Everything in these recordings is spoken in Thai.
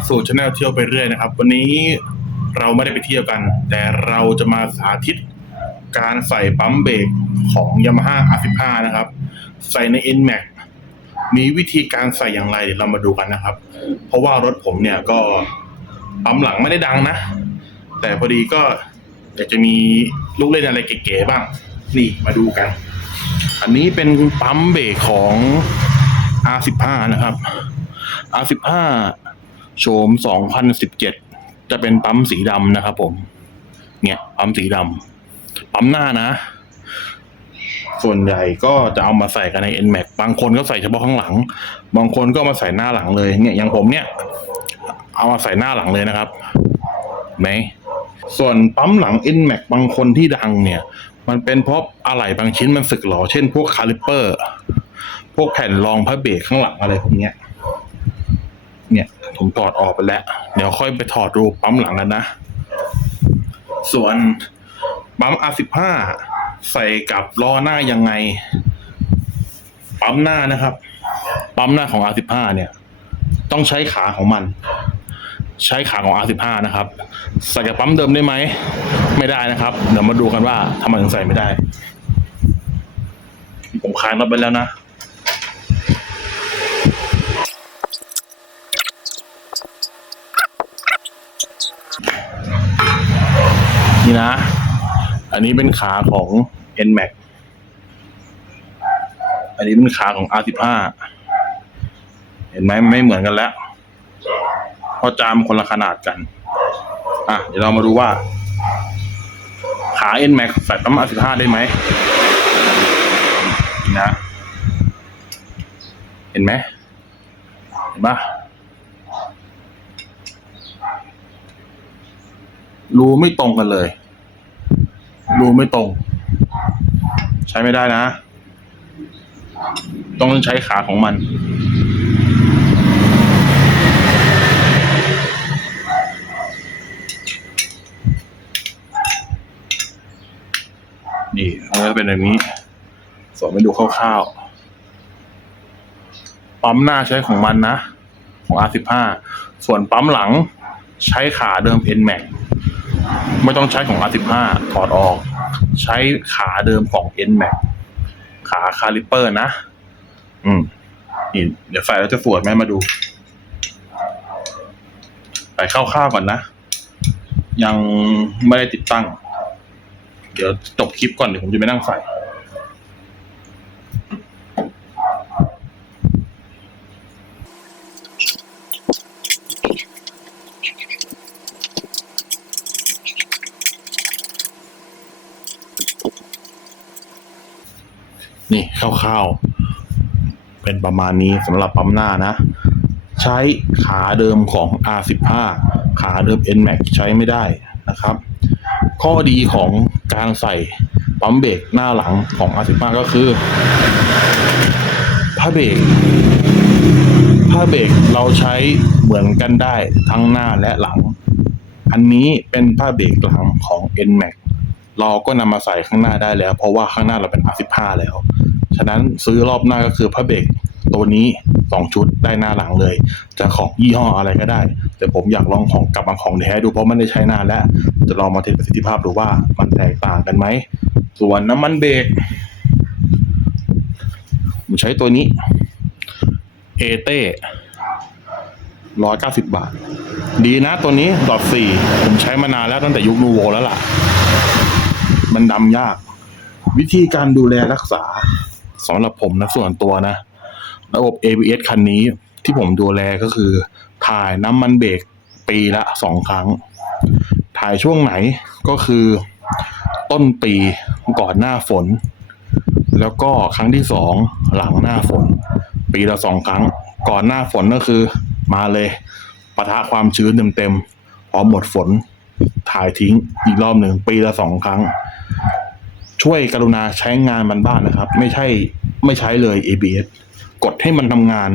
รับสู่ช anel เที่ยวไปเรื่อยนะครับ วันนี้เราไม่ได้ไปเที่ยวกัน แต่เราจะมาสาธิตการใส่ปั๊มเบรกของ Yamaha R15 นะครับ ใส่ใน NMAX มีวิธีการใส่อย่างไรเดี๋ยวเรามาดูกันนะครับ เพราะว่ารถผมเนี่ยก็ปั๊มหลังไม่ได้ดังนะ แต่พอดีก็อยากจะมีลูกเล่นอะไรเก๋ๆบ้าง นี่มาดูกัน อันนี้เป็นปั๊มเบรกของ R15 นะครับ R15 โฉม2017จะเป็นปั๊มสีดำนะครับผม เนี่ย ปั๊มสีดำปั๊มหน้านะ ส่วนใหญ่ก็จะเอามาใส่กันใน NMAX บางคนก็ใส่เฉพาะข้างหลัง บางคนก็มาใส่หน้าหลังเลย เนี่ยอย่างผมเนี่ย เอามาใส่หน้าหลังเลยนะครับไหมส่วนปั๊มหลัง NMAX บางคนที่ดังเนี่ย มันเป็นเพราะอะไหล่บางชิ้นมันสึกหรอ เช่นพวกคาลิปเปอร์ พวกแผ่นรองพระเบรกข้างหลังอะไรพวกเนี้ย เนี่ย ผมถอดออกไปแล้ว เดี๋ยวค่อยไปถอดดูปั๊มหลังกันนะ ส่วนปั๊ม R15 ใส่กับล้อหน้ายังไง ปั๊มหน้านะครับ ปั๊มหน้าของ R15 เนี่ย ต้องใช้ขาของมัน ใช้ขาของ R15 นะครับ ใส่กับปั๊มเดิมได้ไหม ไม่ได้นะครับ เดี๋ยวมาดูกันว่าทำไมถึงใส่ไม่ได้ ผมคลายน็อตไปแล้วนะ นี่นะ อันนี้เป็นขาของ NMAX อันนี้เป็นขาของ R15 เห็นไหมไม่เหมือนกันแล้วเพราะจามคนละขนาดกัน อะ เดี๋ยวเรามาดูว่า ขา NMAX ใส่ปั๊ม R15 ได้ไหมนะ เห็นไหมเห็นปะรูไม่ตรงกันเลย รูไม่ตรง ใช้ไม่ได้นะ ต้องใช้ขาของมัน นี่มันก็จะเป็นแบบนี้สอนไปดูคร่าวๆ ปั๊มหน้าใช้ของมันนะ ของ R15 ส่วนปั๊มหลังใช้ขาเดิม NMAX ไม่ต้องใช้ของ R15 ถอดออก ใช้ขาเดิมของ NMAX ขาคาลิปเปอร์นะ อืมนี่เดี๋ยวใส่แล้วจะสวยไหมมาดูใส่คร่าวๆก่อนนะ ยังไม่ได้ติดตั้ง เดี๋ยวจบคลิปก่อนเดี๋ยวผมจะไปนั่งใส่ นี่ค ร่าวๆ เป็นประมาณนี้สำหรับปั๊มหน้านะ ใช้ขาเดิมของ R15 ขาเดิม NMAX ใช้ไม่ได้นะครับ ข้อดีของการใส่ปั๊มเบรกหน้าหลังของ R15 ก็คือผ้าเบรกผ้าเบรกเราใช้เหมือนกันได้ทั้งหน้าและหลัง อันนี้เป็นผ้าเบรกหลังของ NMAX เราก็นำมาใส่ข้างหน้าได้แล้ว เพราะว่าข้างหน้าเราเป็น R15 แล้ว ฉะนั้นซื้อรอบหน้าก็คือผ้าเบรกตัวนี้สองชุดได้หน้าหลังเลย จะของยี่ห้ออะไรก็ได้ แต่ผมอยากลองของกลับมาของแท้ดูเพราะมันได้ใช้นานแล้ว จะลองมาเทสประสิทธิภาพดูว่ามันแตกต่างกันไหม ส่วนน้ำมันเบรกผมใช้ตัวนี้เอเต้ร้อยเก้าสิบบาท ดีนะตัวนี้ดอทสี่ผมใช้มานานแล้วตั้งแต่ยุคนูโวแล้วล่ะ มันดำยาก วิธีการดูแลรักษา สำหรับผมนะส่วนตัวนะ ระบบ ABS คันนี้ที่ผมดูแลก็คือ ถ่ายน้ำมันเบรกปีละสองครั้ง ถ่ายช่วงไหนก็คือต้นปีก่อนหน้าฝน แล้วก็ครั้งที่สองหลังหน้าฝน ปีละสองครั้ง ก่อนหน้าฝนก็คือ มาเลยปะทะความชื้นเต็มๆพอหมดฝนถ่ายทิ้งอีกรอบหนึ่งปีละสองครั้ง ช่วยกรุณาใช้งานมันบ้างนะครับ ไม่ใช่ไม่ใช้เลย ABS กดให้มันทำงาน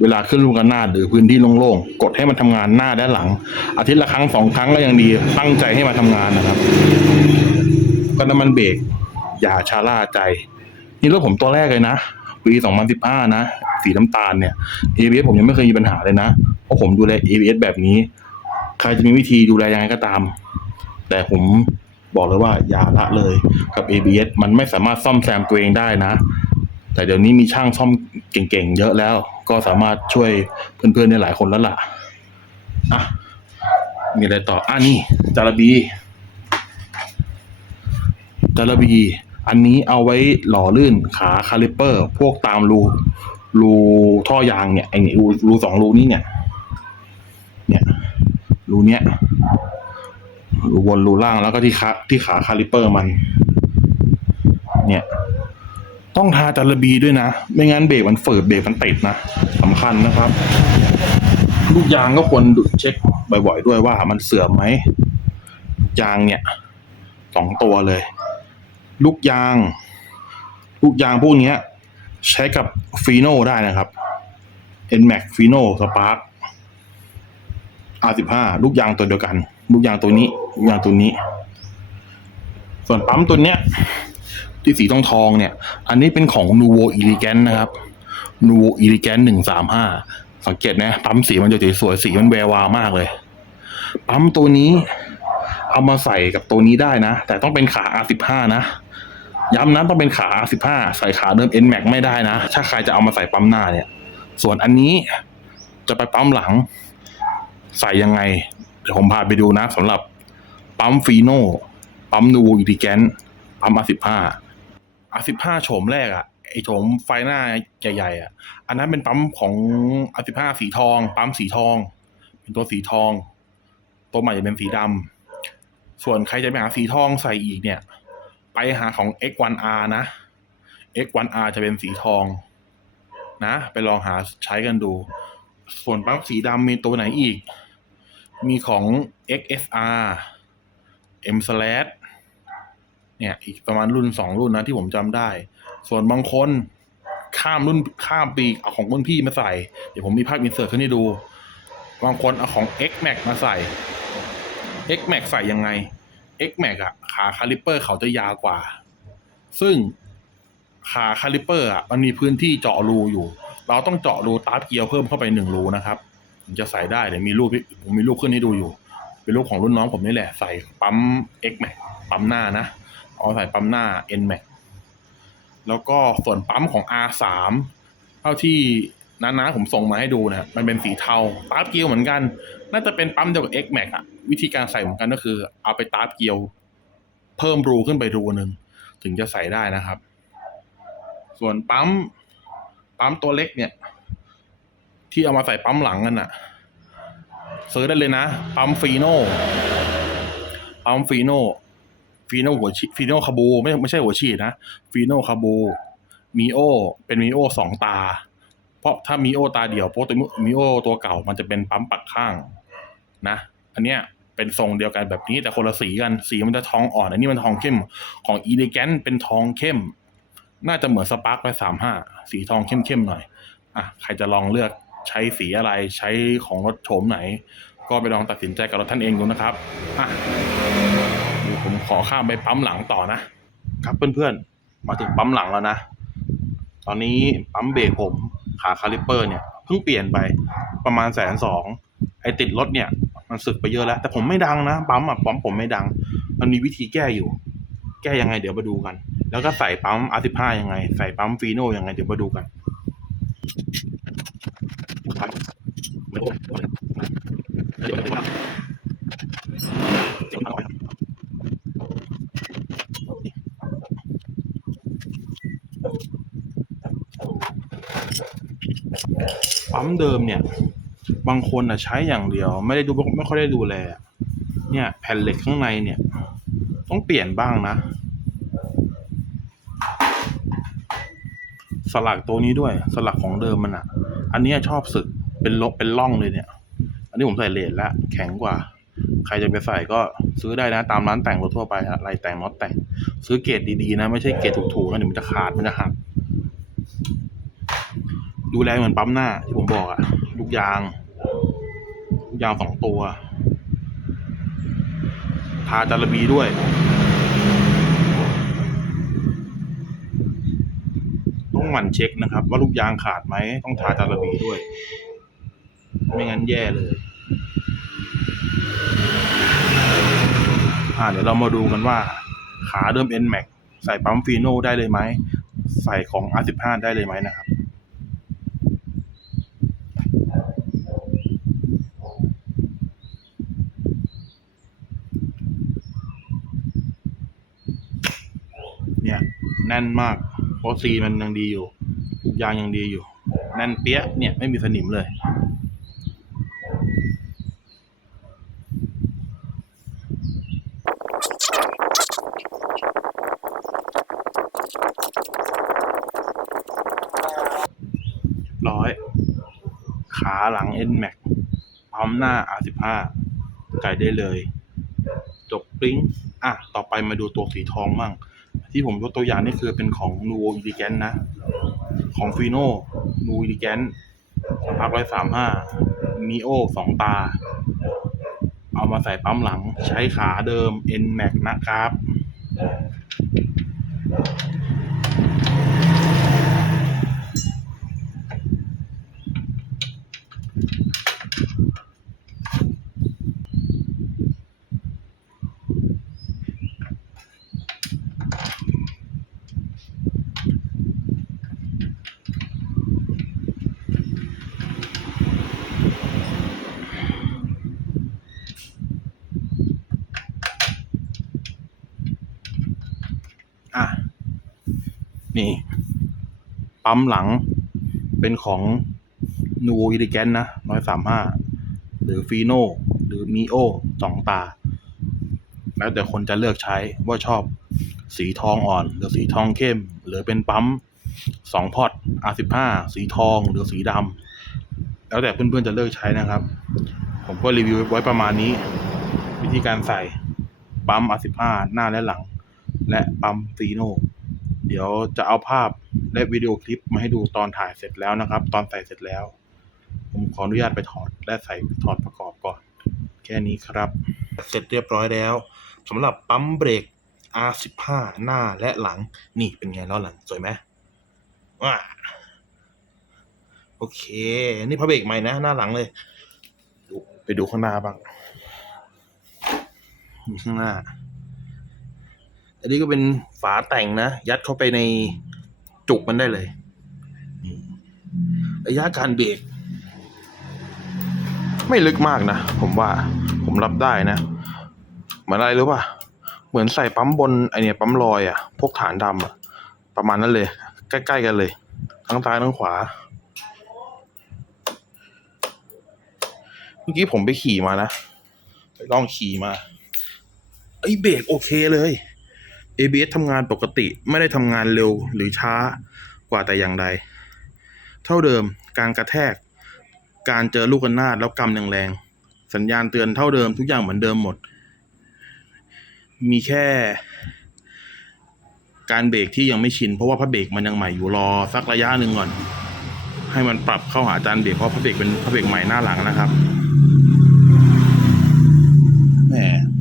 เวลาขึ้นลูกระนาดหรือพื้นที่โล่งๆ กดให้มันทำงานหน้าและหลัง อาทิตย์ละครั้งสองครั้งก็ยังดีตั้งใจให้มาทำงานนะครับก็น้ำมันเบรกอย่าชาล่าใจ นี่รถผมตัวแรกเลยนะปี 2015 นะ สีน้ำตาลเนี่ย ABS ผมยังไม่เคยมีปัญหาเลยนะ เพราะผมดูแล ABS แบบนี้ ใครจะมีวิธีดูแลยังไงก็ตาม แต่ผม บอกเลยว่าอย่าละเลยกับ ABS มันไม่สามารถซ่อมแซมตัวเองได้นะ แต่เดี๋ยวนี้มีช่างซ่อมเก่งๆเยอะแล้ว ก็สามารถช่วยเพื่อนๆได้หลายคนแล้วล่ะอะมีอะไรต่ออะนี่จาระบีจาระบีอันนี้เอาไว้หล่อลื่นขาคาลิปเปอร์ พวกตามรูรูท่อยางเนี่ยไอ้นี่รูรูสองรูนี้เนี่ย เนี่ยรูเนี้ย รูบนรูล่างแล้วก็ที่ขาที่ขาคาลิเปอร์มัน เนี่ย ต้องทาจาระบีด้วยนะ ไม่งั้นเบรกมันฝืดเบรกมันติดนะสำคัญนะครับ ลูกยางก็ควรดูเช็คบ่อยๆด้วยว่ามันเสื่อมไหมยางเนี่ยสองตัวเลย ลูกยาง ลูกยางพวกนี้ใช้กับฟีโน่ได้นะครับ NMAX ฟีโน่สปาร์ R15 ลูกยางตัวเดียวกัน ลูกยางตัวนี้ลูกยางตัวนี้ ส่วนปั๊มตัวเนี้ย ที่สีทองทองเนี่ย อันนี้เป็นของ Nuvo Elegant นะครับ Nuvo Elegant หนึ่งสามห้าสังเกตนะปั๊มสีมันจะสวยสีมันแวววาวมากเลย ปั๊มตัวนี้ เอามาใส่กับตัวนี้ได้นะ แต่ต้องเป็นขา R15 นะย้ำนะต้องเป็นขา R15 ใส่ขาเดิม NMAX ไม่ได้นะ ถ้าใครจะเอามาใส่ปั๊มหน้าเนี่ย ส่วนอันนี้จะไปปั๊มหลัง ใส่ยังไง ดี๋ยวผมพาไปดูนะสำหรับปั๊มฟีโน่ปั๊มนูอีดิแกนปั๊ม R15 R15 โฉมแรกอะไอโฉมไฟหน้าใหญ่ๆอะอันนั้นเป็นปั๊มของ R15 สีทอง ปั๊มสีทอง เป็นตัวสีทอง ตัวใหม่จะเป็นสีดำส่วนใครจะไปหาสีทองใส่อีกเนี่ย ไปหาของ X1R นะ X1R จะเป็นสีทอง นะ ไปลองหาใช้กันดู ส่วนปั๊มสีดำมีตัวไหนอีก มีของ XSR M slash เนี่ย อีกประมาณรุ่นสองรุ่นนะที่ผมจำได้ ส่วนบางคนข้ามรุ่นข้ามปีเอาของรุ่นพี่มาใส่ เดี๋ยวผมมีภาพอินเสิร์ตขึ้นให้ดู บางคนเอาของ X Max มาใส่ X Max ใส่ยังไง X Max อะขาคาลิปเปอร์เขาจะยาวกว่า ซึ่งขาคาลิปเปอร์อะมันมีพื้นที่เจาะรูอยู่ เราต้องเจาะรูตาร์เกียร์เพิ่มเข้าไปหนึ่งรูนะครับ ถึงจะใส่ได้เดี๋ยวมีรูปผมมีรูปขึ้นให้ดูอยู่ เป็นรูปของรุ่นน้องผมนี่แหละ ใส่ปั๊ม X Max ปั๊มหน้านะเอาใส่ปั๊มหน้า N Max แล้วก็ส่วนปั๊มของ R3 เท่าที่น้าๆผมส่งมาให้ดูนะมันเป็นสีเทาตาร์ฟเกียวเหมือนกัน น่าจะเป็นปั๊มเดียวกับ X Max อะวิธีการใส่เหมือนกันก็คือ เอาไปตาร์ฟเกียวเพิ่มรูขึ้นไปรูหนึ่งถึงจะใส่ได้นะครับ ส่วนปั๊มปั๊มตัวเล็กเนี่ย ที่เอามาใส่ปั๊มหลังกันอะซื้อได้เลยนะ ปั๊มฟีโน่ปั๊มฟีโน่ฟีโน่หัวฉีฟีโน่คาบูไม่ไม่ใช่หัวฉีดนะฟีโน่คาบูมีโอ เป็นมีโอสองตา เพราะถ้ามีโอตาเดียวเพราะตัวมีโอตัวเก่ามันจะเป็นปั๊มปัดข้างนะ อันเนี้ยเป็นทรงเดียวกันแบบนี้แต่คนละสีกันสีมันจะทองอ่อนอันนี้มันทองเข้มของอีเลแกนเป็นทองเข้ม น่าจะเหมือนสปาร์คไปสามห้าสีทองเข้มๆหน่อยอะใครจะลองเลือก ใช้สีอะไรใช้ของรถโฉมไหน ก็ไปลองตัดสินใจกับรถท่านเองดูนะครับอะดูผมขอข้ามไปปั๊มหลังต่อนะ ครับเพื่อนๆ มาถึงปั๊มหลังแล้วนะ ตอนนี้ปั๊มเบรกผมขาคาลิปเปอร์เนี่ยเพิ่งเปลี่ยนไปประมาณแสนสองไอติดรถเนี่ยมันสึกไปเยอะแล้ว แต่ผมไม่ดังนะปั๊มอะปั๊มผมไม่ดัง มันมีวิธีแก้อยู่ แก้ยังไงเดี๋ยวมาดูกัน แล้วก็ใส่ปั๊ม R15 ยังไง ใส่ปั๊มฟีโน่ยังไงเดี๋ยวมาดูกัน ปั๊มเดิมเนี่ย บางคนอะใช้อย่างเดียว ไม่ได้ดูไม่ค่อยได้ดูแล เนี่ยแผ่นเหล็กข้างในเนี่ย ต้องเปลี่ยนบ้างนะ สลักตัวนี้ด้วย สลักของเดิมมันอะ อันนี้ชอบสึกเป็นลบเป็นร่องเลยเนี่ย อันนี้ผมใส่เลทแล้วแข็งกว่า ใครจะไปใส่ก็ซื้อได้นะ ตามร้านแต่งรถทั่วไปอะไรแต่งน็อตแต่ง ซื้อเกรดดีๆนะ ไม่ใช่เกรดถูกๆนะเดี๋ยวมันจะขาดมันจะหักดูแลเหมือนปั๊มหน้าที่ผมบอกอะลูกยางลูกยางสองตัว ทาจาระบีด้วย ต้องหมั่นเช็คนะครับ ว่าลูกยางขาดไหมต้องทาจาระบีด้วย ไม่งั้นแย่เลยอ่าเดี๋ยวเรามาดูกันว่าขาเดิม N Max ใส่ปั๊มฟีโน่ได้เลยไหม ใส่ของ R15 ได้เลยไหมนะครับเนี่ยแน่นมาก ราะซีมันยังดีอยู่ ยางยังดีอยู่ แน่นเปี้ยเนี่ยไม่มีสนิมเลย ร้อย ขาหลัง N Max ปั๊มหน้า R15 ไก่ได้เลย จบปริ้ง อะ ต่อไปมาดูตัวสีทองมั่ง ที่ผมยกตัวอย่างนี่คือเป็นของ n u o i l i g a n นะ ของฟีโน่ n u o i l i g a n พักร้อยสามห้ามีโอสองตา เอามาใส่ปั๊มหลังใช้ขาเดิม N Max นะครับ นี่ ปั๊มหลังเป็นของ n u o i l i g a n นะร้อยสามห้าหรือฟีโนหรือมีโอสองตา แล้วแต่คนจะเลือกใช้ว่าชอบสีทองอ่อน หรือสีทองเข้ม หรือเป็นปั๊มสองพอต R15 สีทองหรือสีดำแล้วแต่เพื่อนๆจะเลือกใช้นะครับ ผมก็รีวิวไว้ประมาณนี้ วิธีการใส่ปั๊ม R15 หน้าและหลัง และปั๊มฟีโน ดี๋ยวจะเอาภาพและวิดีโอคลิปมาให้ดูตอนถ่ายเสร็จแล้วนะครับ ตอนใส่เสร็จแล้ว ผมขออนุญาตไปถอดและใส่ถอดประกอบก่อน แค่นี้ครับ เสร็จเรียบร้อยแล้วสำหรับปั๊มเบรก R15 หน้าและหลัง นี่เป็นไงล้อหลังสวยไหมว้าโอเค นี่พระเบรกใหม่นะ หน้าหลังเลยดูไปดูข้างหน้าบ้างข้างหน้า อันนี้ก็เป็นฝาแต่งนะ ยัดเข้าไปในจุกมันได้เลยระยะการเบรกไม่ลึกมากนะ ผมว่าผมรับได้นะเหมือนอะไรรู้ป่ะ เหมือนใส่ปั๊มบนไอเนี่ยปั๊มลอยอะ่ะ พวกฐานดำอะ่ะ ประมาณนั้นเลย ใกล้ๆกันเลย ทั้งซ้ายทั้งขวา เมื่อกี้ผมไปขี่มานะ ไปลองขี่มาไอ้เบรกโอเคเลย ABS ทำงานปกติไม่ได้ทำงานเร็วหรือช้ากว่าแต่อย่างใด เท่าเดิมการกระแทก การเจอลูกกระนาดแล้วกำแรงๆสัญญาณเตือนเท่าเดิมทุกอย่างเหมือนเดิมหมด มีแค่ การเบรกที่ยังไม่ชิน เพราะว่าพระเบรกมันยังใหม่อยู่รอสักระยะหนึ่งก่อน ให้มันปรับเข้าหาจานเบรกเพราะพระเบรกเป็นพระเบรกใหม่หน้าหลังนะครับแหม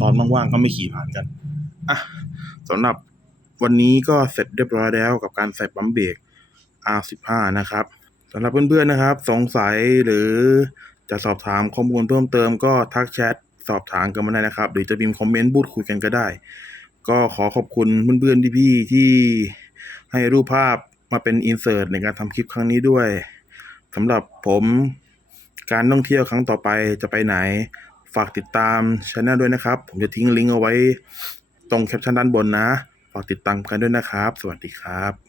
ตอนว่างๆก็ไม่ขี่ผ่านกันอะ สำหรับวันนี้ก็เสร็จเรียบร้อยแล้วกับการใส่ปั๊มเบรก R15 นะครับสำหรับเพื่อนๆนะครับ สงสัยหรือจะสอบถามข้อมูลเพิ่มเติมก็ทักแชทสอบถามกันมาได้นะครับ หรือจะพิมพ์คอมเมนต์พูดคุยกันก็ได้ ก็ขอขอบคุณเพื่อนๆพี่ๆที่ให้รูปภาพมาเป็นอินเสิร์ตในการทำคลิปครั้งนี้ด้วยสำหรับผมการท่องเที่ยวครั้งต่อไปจะไปไหน ฝากติดตามช anel ด้วยนะครับ ผมจะทิ้งลิงก์เอาไว้ ตรงแคปชั่นด้านบนนะ ฝากติดตามกันด้วยนะครับ สวัสดีครับ